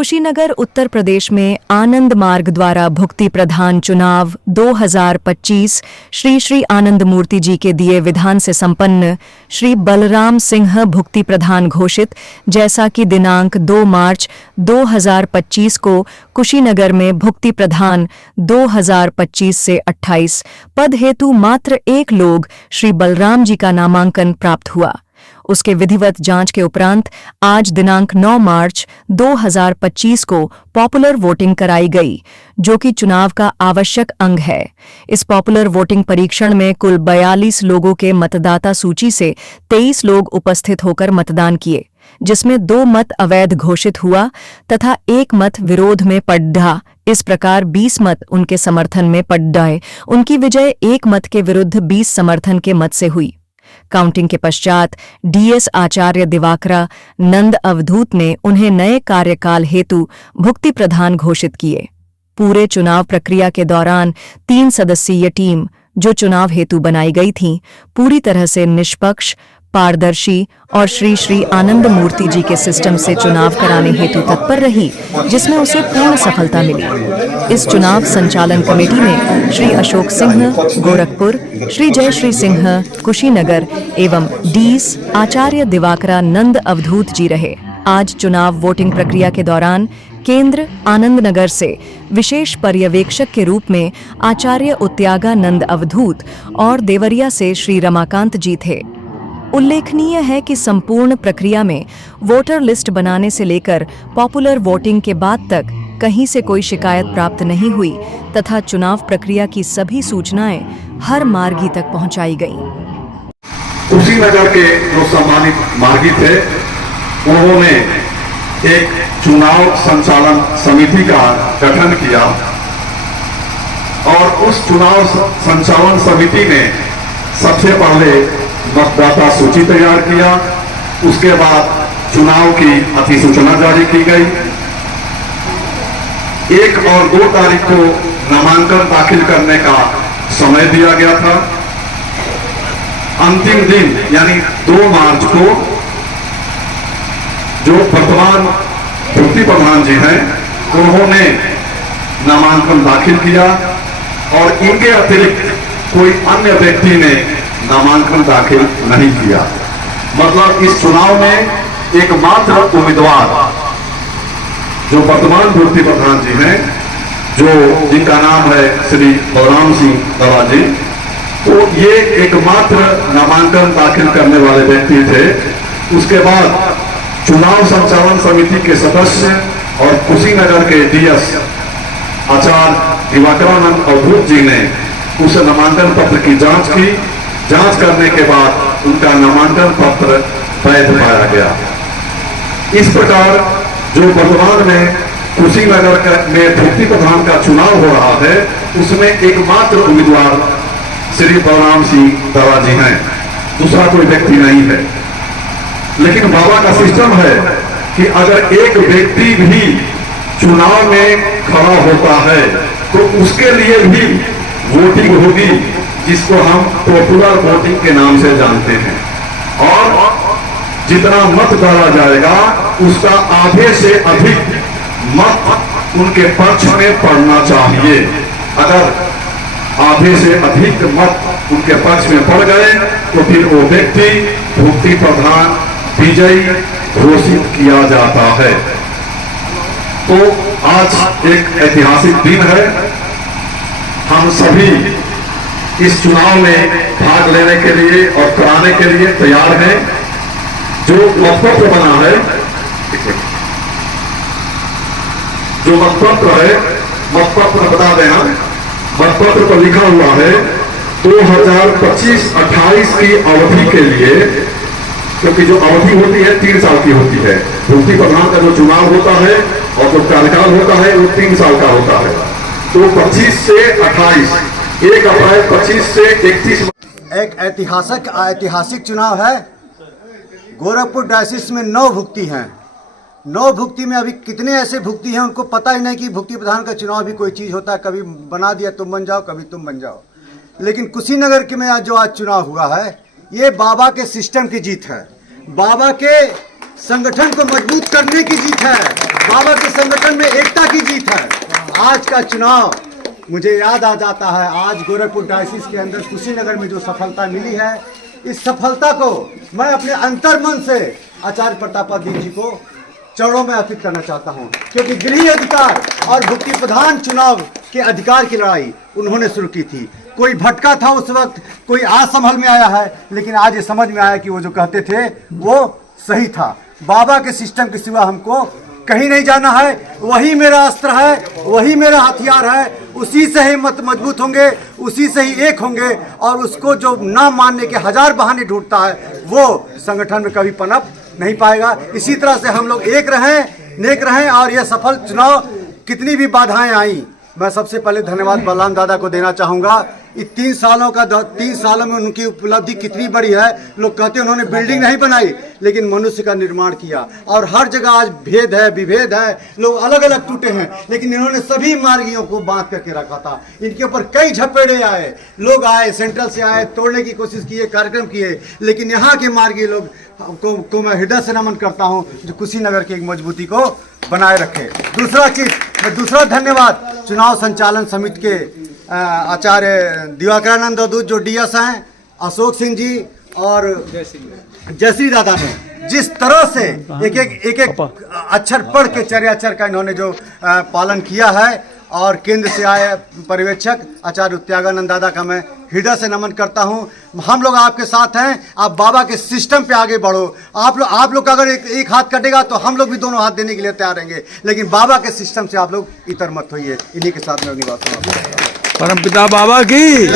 कुशीनगर उत्तर प्रदेश में आनंद मार्ग द्वारा भुक्ति प्रधान चुनाव 2025 श्री श्री आनंद मूर्ति जी के दिए विधान से संपन्न श्री बलराम सिंह भुक्ति प्रधान घोषित, जैसा कि दिनांक 2 मार्च 2025 को कुशीनगर में भुक्ति प्रधान 2025 से 28 पद हेतु मात्र एक लोग श्री बलराम जी का नामांकन प्राप्त हुआ। उसके विधिवत जांच के उपरांत आज दिनांक 9 मार्च 2025 को पॉपुलर वोटिंग कराई गई, जो कि चुनाव का आवश्यक अंग है। इस पॉपुलर वोटिंग परीक्षण में कुल 42 लोगों के मतदाता सूची से 23 लोग उपस्थित होकर मतदान किए, जिसमें 2 मत अवैध घोषित हुआ तथा 1 मत विरोध में पड्ढा। इस प्रकार 20 मत उनके समर्थन में पड्ढाए। उनकी विजय 1 मत के विरुद्ध 20 समर्थन के मत से हुई। काउंटिंग के पश्चात डीएस आचार्य दिवाकरा नंद अवधूत ने उन्हें नए कार्यकाल हेतु भुक्ति प्रधान घोषित किए। पूरे चुनाव प्रक्रिया के दौरान 3 सदस्यीय टीम जो चुनाव हेतु बनाई गई थी, पूरी तरह से निष्पक्ष, पारदर्शी और श्री श्री आनंद मूर्ति जी के सिस्टम से चुनाव कराने हेतु तत्पर रही, जिसमें उसे पूर्ण सफलता मिली। इस चुनाव संचालन कमेटी में श्री अशोक सिंह गोरखपुर, श्री जय श्री सिंह कुशीनगर एवं डीस आचार्य दिवाकरा नंद अवधूत जी रहे। आज चुनाव वोटिंग प्रक्रिया के दौरान केंद्र आनंद नगर से विशेष पर्यवेक्षक के रूप में आचार्य उत्यागा नंद अवधूत और देवरिया से श्री रमाकांत जी थे। उल्लेखनीय है कि संपूर्ण प्रक्रिया में वोटर लिस्ट बनाने से लेकर पॉपुलर वोटिंग के बाद तक कहीं से कोई शिकायत प्राप्त नहीं हुई तथा चुनाव प्रक्रिया की सभी सूचनाएं हर मार्गी तक पहुंचाई गईं। कुशीनगर के जो सम्मानित मार्गी थे, उन्होंने एक चुनाव संचालन समिति का गठन किया और उस चुनाव संचालन समिति ने सबसे पहले मतदाता सूची तैयार किया। उसके बाद चुनाव की अधिसूचना जारी की गई। 1 और 2 तारीख को नामांकन दाखिल करने का समय दिया गया था। अंतिम दिन यानी 2 मार्च को जो वर्तमान भुक्ति प्रधान जी हैं, उन्होंने नामांकन दाखिल किया और इनके अतिरिक्त कोई अन्य व्यक्ति ने नामांकन दाखिल नहीं किया। मतलब इस चुनाव में एकमात्र उम्मीदवार जो वर्तमान भुक्ति प्रधान जी हैं, जिनका नाम है श्री बलराम सिंह दवा जी, तो ये एकमात्र नामांकन दाखिल करने वाले व्यक्ति थे। उसके बाद चुनाव संचालन समिति के सदस्य और कुशीनगर के डीएस आचार्य दिवाकरानंद अवधूत जी ने उस नामांकन पत्र की जांच की। जांच करने के बाद उनका नामांकन पत्र वैध पाया गया। इस प्रकार जो वर्तमान में कुशीनगर में भुक्ति प्रधान का चुनाव हो रहा है, उसमें एकमात्र उम्मीदवार श्री बलराम सिंह दवा जी हैं, दूसरा कोई व्यक्ति नहीं है। लेकिन बाबा का सिस्टम है कि अगर एक व्यक्ति भी चुनाव में खड़ा होता है तो उसके लिए भी वोटिंग होगी, जिसको हम पॉपुलर वोटिंग के नाम से जानते हैं। और जितना मत डाला जाएगा उसका आधे से अधिक मत उनके पक्ष में पड़ना चाहिए। अगर आधे से अधिक मत उनके पक्ष में पड़ गए तो फिर वो व्यक्ति भुक्ति प्रधान विजयी घोषित किया जाता है। तो आज एक ऐतिहासिक दिन है। हम सभी इस चुनाव में भाग लेने के लिए और कराने के लिए तैयार हैं। जो मतपत्र बना है, जो मतपत्र है, मतपत्र बता देना, मतपत्र पर लिखा हुआ है 2025-28 की अवधि के लिए, क्योंकि जो अवधि होती है 3 साल की होती है। भुक्ति प्रधान का जो चुनाव होता है और जो कार्यकाल होता है वो 3 साल का होता है। तो 25 से 28, 1 अप्रैल 25 से 31। एक ऐतिहासिक चुनाव है। गोरखपुर डायसिस में 9 भुक्ति हैं। 9 भुक्ति में अभी कितने ऐसे भुक्ति हैं उनको पता ही नहीं कि भुक्ति प्रधान का चुनाव भी कोई चीज़ होता है। कभी बना दिया तुम बन जाओ, कभी तुम बन जाओ। लेकिन कुशीनगर के में आज चुनाव हुआ है, ये बाबा के सिस्टम की जीत है। बाबा के संगठन को मजबूत करने की जीत है, बाबा के संगठन में एकता की जीत है। आज का चुनाव मुझे याद आ जाता है, आज गोरखपुर डायसिस के अंदर कुशीनगर में जो सफलता मिली है, इस सफलता को मैं अपने अंतर्मन से आचार्य प्रतापादित्य जी को चरणों में अर्पित करना चाहता हूं, क्योंकि गृह अधिकार और भुक्ति प्रधान चुनाव के अधिकार की लड़ाई उन्होंने शुरू की थी। कोई भटका था उस वक्त, कोई आज संभल में आया है, लेकिन आज ये समझ में आया कि वो जो कहते थे वो सही था। बाबा के सिस्टम के सिवा हमको कहीं नहीं जाना है, वही मेरा अस्त्र है, वही मेरा हथियार है, उसी से ही मत मजबूत होंगे, उसी से ही एक होंगे, और उसको जो ना मानने के हजार बहाने ढूंढता है वो संगठन में कभी पनप नहीं पाएगा। इसी तरह से हम लोग एक रहें, नेक रहें, और यह सफल चुनाव कितनी भी बाधाएं आई, मैं सबसे पहले धन्यवाद बलराम दादा को देना चाहूँगा। ये 3 सालों में उनकी उपलब्धि कितनी बड़ी है। लोग कहते हैं उन्होंने बिल्डिंग नहीं बनाई, लेकिन मनुष्य का निर्माण किया, और हर जगह आज भेद है, विभेद है, लोग अलग अलग टूटे हैं, लेकिन इन्होंने सभी मार्गियों को बांध करके रखा था। इनके ऊपर कई झपेड़े आए, लोग आए, सेंट्रल से आए, तोड़ने की कोशिश किए, कार्यक्रम किए, लेकिन यहाँ के मार्गी लोग को मैं हृदय से नमन करता हूँ, जो कुशीनगर की एक मजबूती को बनाए रखे। दूसरा धन्यवाद चुनाव संचालन समिति के आचार्य दिवाकरानंद अवधूत जो डीएस हैं, अशोक सिंह जी और जयश्री दादा ने जिस तरह से एक अक्षर पढ़ के चर्याक्षर का इन्होंने जो पालन किया है, और केंद्र से आए पर्यवेक्षक आचार्य उत्यागानंद दादा का मैं हृदय से नमन करता हूं। हम लोग आपके साथ हैं, आप बाबा के सिस्टम पे आगे बढ़ो। आप लोग का अगर एक हाथ कटेगा तो हम लोग भी दोनों हाथ देने के लिए तैयार रहेंगे, लेकिन बाबा के सिस्टम से आप लोग इतर मत होइए। इन्हीं के साथ मैं निवास परमपिता बाबा की